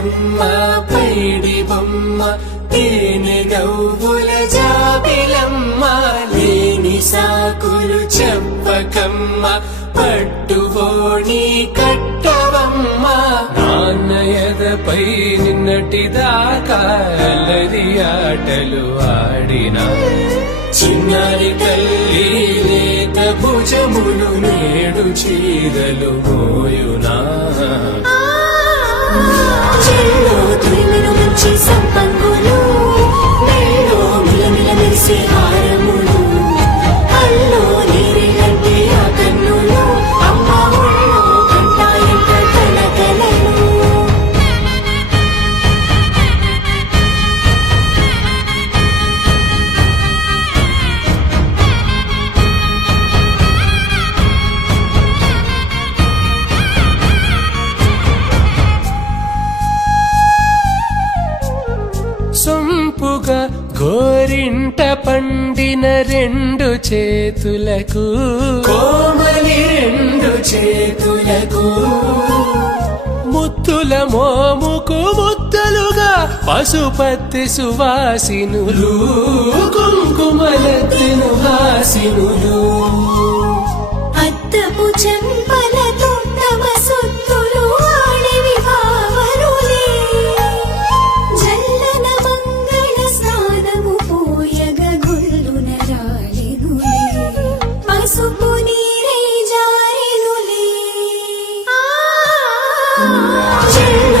బతుకమ్మ పైడి బొమ్మ తేనె గవ్వుల జాబిలమ్మ లేని సాకులు చెప్పకమ్మ పట్టువోణి కట్టవమ్మ నాన్నయదపై నిన్నటిదాకా అల్లరి ఆటలు ఆడినా చిన్నారి తల్లి లేత భుజములు నేడు చీరలు మోయునా చెల్లో తురిమిను మంచి సంపంగులు మెల్లో మిలమిల మెరిసే హారములు అల్లో నీరిలంటే ఆ కన్నులు అమ్మ ఒళ్ళో కంటాయంట కలకలను సొంపుగా గోరింట పండిన రెండు చేతులకు కోమలి రెండు చేతులకు ముత్తుల మోముకు ముద్దలుగా పశుపతి సువాసినులు కుంకుమలెత్తిను హాసినులు అద్దపు చెంపలతో తమ సొత్తులు ఆడివి భావరులే జల్లన మంగళ స్నానము పోయగ గుల్లున రాలినులే పసుపు నీరై జారినులే చెల్లో